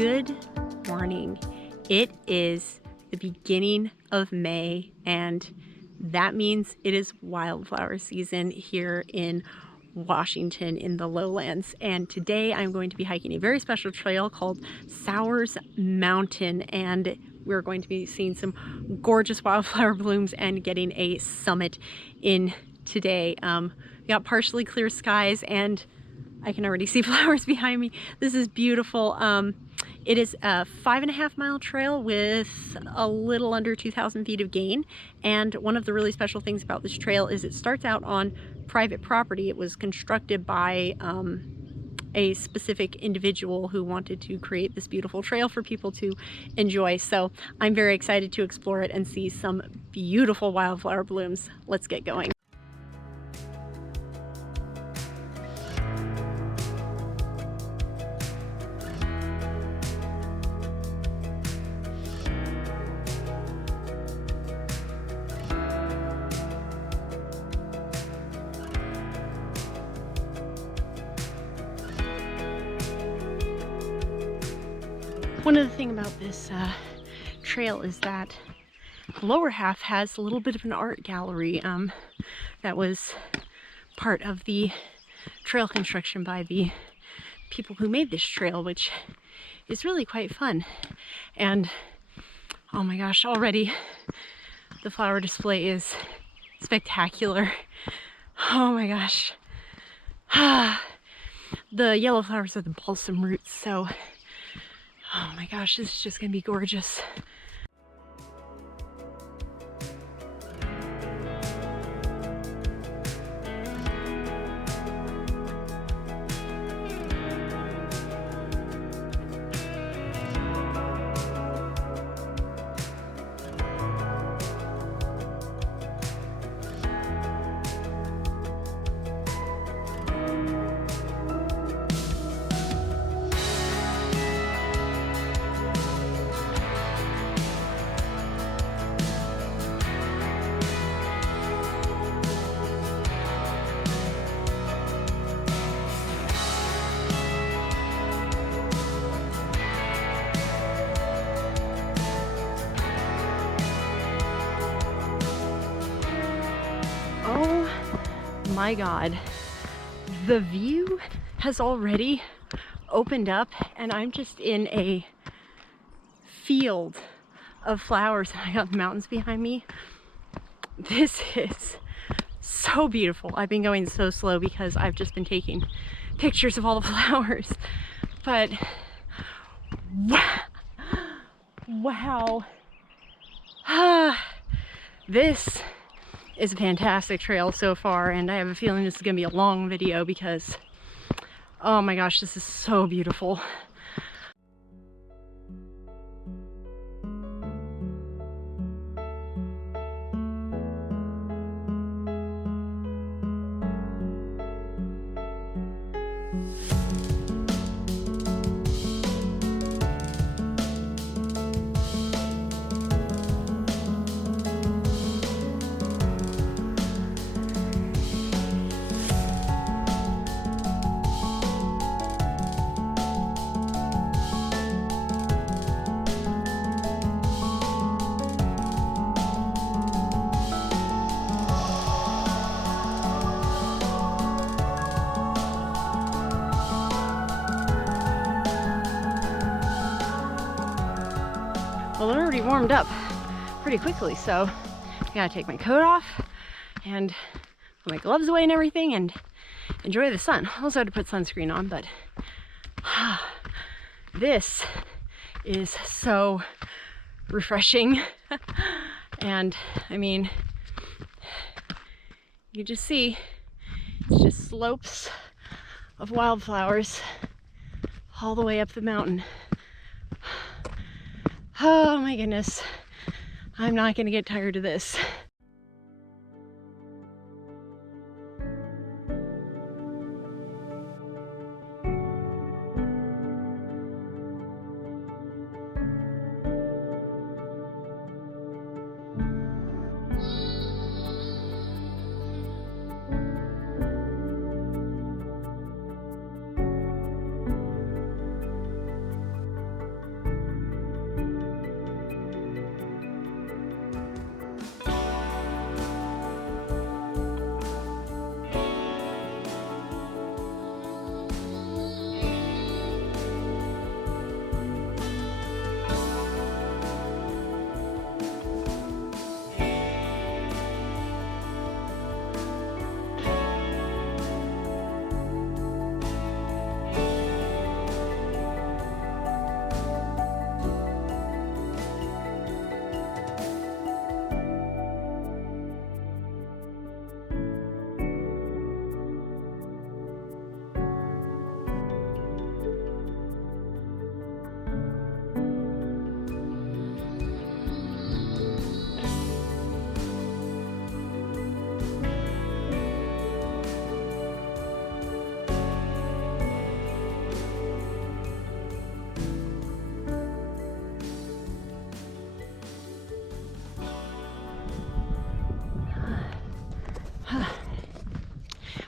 Good morning. It is the beginning of May, and that means it is wildflower season here in Washington in the lowlands. And today I'm going to be hiking a very special trail called Sauer's Mountain, and we're going to be seeing some gorgeous wildflower blooms and getting a summit in today. We got partially clear skies and I can already see flowers behind me. This is beautiful. It is a 5.5 mile trail with a little under 2,000 feet of gain. And one of the really special things about this trail is it starts out on private property. It was constructed by a specific individual who wanted to create this beautiful trail for people to enjoy. So I'm very excited to explore it and see some beautiful wildflower blooms. Let's get going. One of the things about this trail is that the lower half has a little bit of an art gallery that was part of the trail construction by the people who made this trail, which is really quite fun. And oh my gosh, already the flower display is spectacular. Oh my gosh. The yellow flowers are the balsam roots, so oh my gosh, this is just gonna be gorgeous. Oh my God, the view has already opened up and I'm just in a field of flowers and I got the mountains behind me. This is so beautiful. I've been going so slow because I've just been taking pictures of all the flowers, but wow. This is a fantastic trail so far, and I have a feeling this is gonna be a long video because oh my gosh, this is so beautiful. Well, it already warmed up pretty quickly, so I gotta take my coat off and put my gloves away and everything and enjoy the sun. I also had to put sunscreen on, but this is so refreshing. And I mean, you just see it's just slopes of wildflowers all the way up the mountain. Oh my goodness, I'm not gonna get tired of this.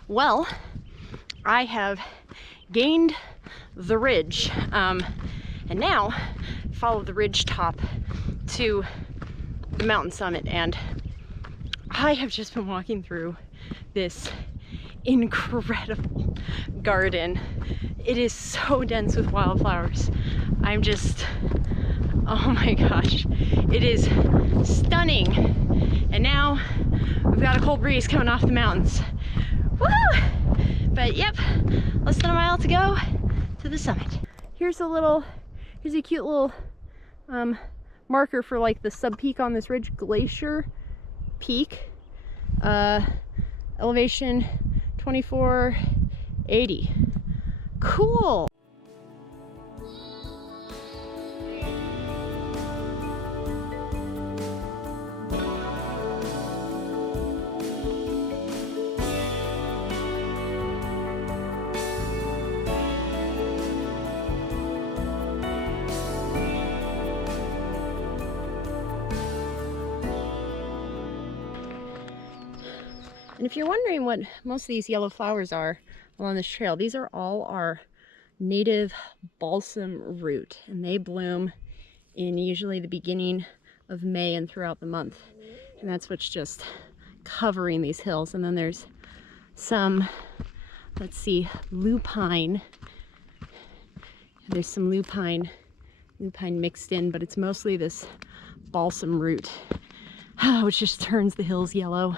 Well, I have gained the ridge, and now follow the ridge top to the mountain summit, and I have just been walking through this incredible garden. It is so dense with wildflowers. I'm just, oh my gosh, it is stunning. And now we've got a cold breeze coming off the mountains. Woo! But yep, less than a mile to go to the summit. Here's a cute little marker for like the sub peak on this ridge, Glacier Peak, elevation 2480. Cool. And if you're wondering what most of these yellow flowers are along this trail, these are all our native balsam root, and they bloom in usually the beginning of May and throughout the month. And that's what's just covering these hills. And then there's some, let's see, lupine. There's some lupine mixed in, but it's mostly this balsam root, which just turns the hills yellow.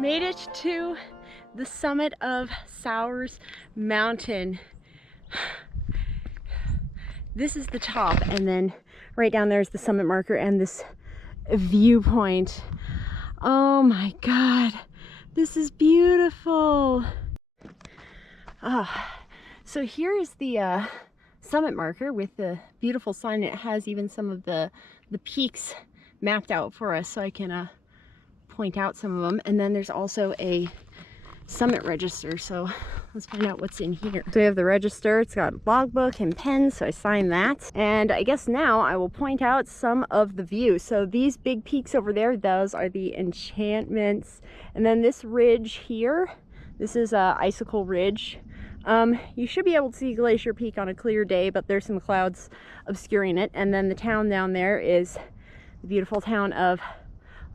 Made it to the summit of Sauer's Mountain. This is the top, and then right down there is the summit marker and this viewpoint. Oh my God, this is beautiful. So here is the summit marker with the beautiful sign. It has even some of the peaks mapped out for us, so I can point out some of them. And then there's also a summit register, so let's find out what's in here. So we have the register. It's got logbook and pen, so I signed that. And I guess now I will point out some of the views. So these big peaks over there, those are the enchantments. And then this ridge here, this is Icicle Ridge. You should be able to see Glacier Peak on a clear day, but there's some clouds obscuring it. And then the town down there is the beautiful town of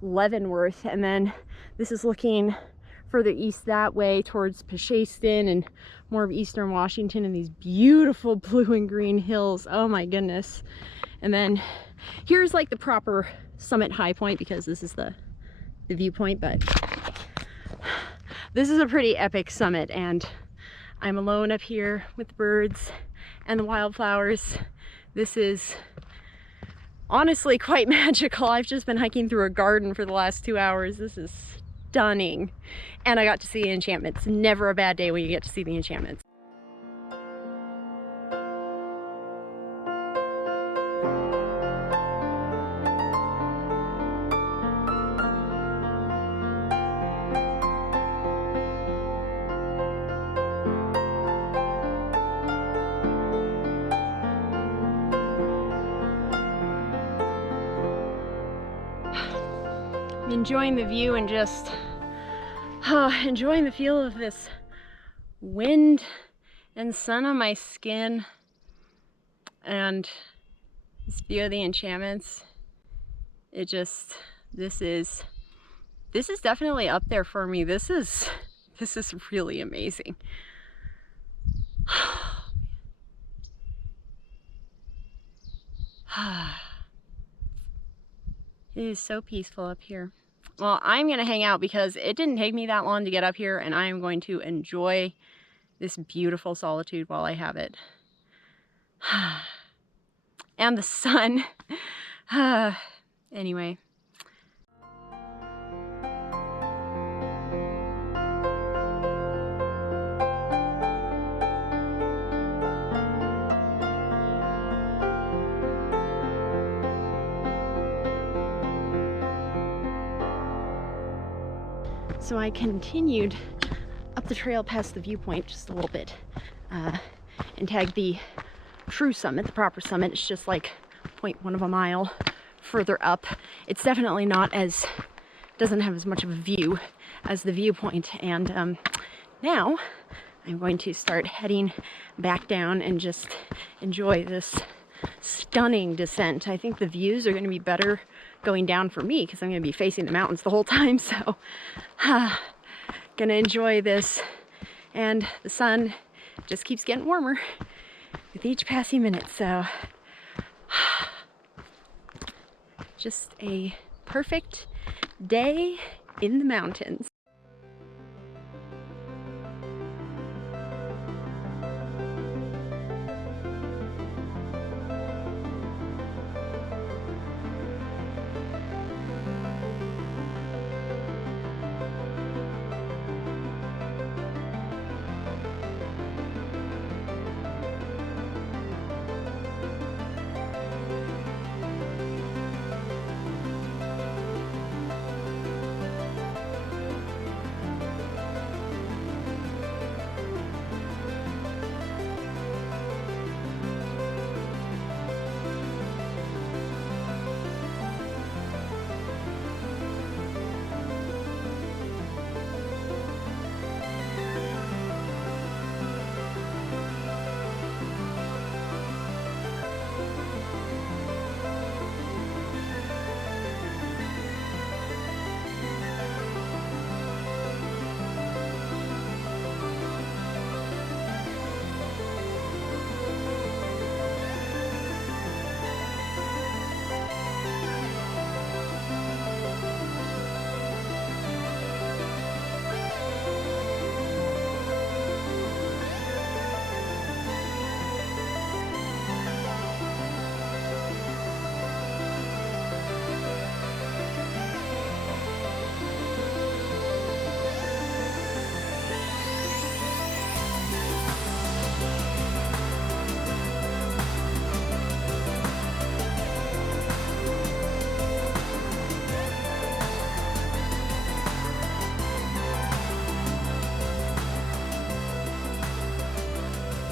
Leavenworth, and then this is looking further east that way towards Peshaston and more of eastern Washington, and these beautiful blue and green hills. Oh my goodness. And then here's like the proper summit high point, because this is the viewpoint, but this is a pretty epic summit, and I'm alone up here with the birds and the wildflowers. This is honestly quite magical. I've just been hiking through a garden for the last 2 hours. This is stunning. And I got to see the enchantments. Never a bad day when you get to see the enchantments. Enjoying the view and just enjoying the feel of this wind and sun on my skin, and this view of the enchantments. It just, this is definitely up there for me. This is really amazing. It is so peaceful up here. Well, I'm gonna hang out because it didn't take me that long to get up here, and I am going to enjoy this beautiful solitude while I have it. And the sun. Anyway. So I continued up the trail past the viewpoint just a little bit and tagged the true summit, the proper summit. It's just like 0.1 of a mile further up. It's definitely not as, doesn't have as much of a view as the viewpoint. And now I'm going to start heading back down and just enjoy this stunning descent. I think the views are going to be better going down for me because I'm going to be facing the mountains the whole time. So gonna enjoy this, and the sun just keeps getting warmer with each passing minute. So just a perfect day in the mountains.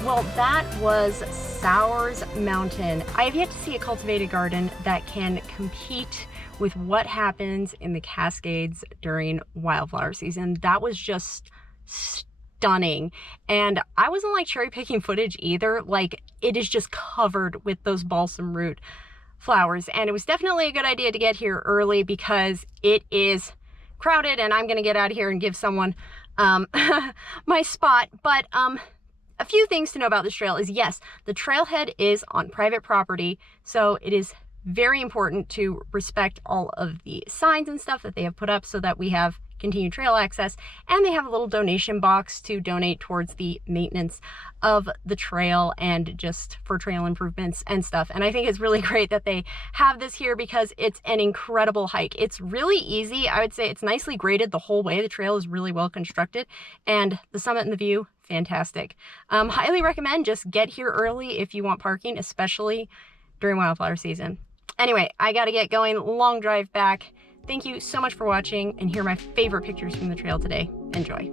Well, that was Sauer's Mountain. I have yet to see a cultivated garden that can compete with what happens in the Cascades during wildflower season. That was just stunning. And I wasn't like cherry picking footage either. Like, it is just covered with those balsam root flowers. And it was definitely a good idea to get here early because it is crowded, and I'm gonna get out of here and give someone my spot. But a few things to know about this trail is, yes, the trailhead is on private property, so it is very important to respect all of the signs and stuff that they have put up so that we have continued trail access, and they have a little donation box to donate towards the maintenance of the trail and just for trail improvements and stuff. And I think it's really great that they have this here because it's an incredible hike. It's really easy. I would say it's nicely graded the whole way. The trail is really well constructed, and the summit and the view, fantastic. Highly recommend just get here early if you want parking, especially during wildflower season. Anyway, I gotta get going. Long drive back. Thank you so much for watching, and here are my favorite pictures from the trail today. Enjoy.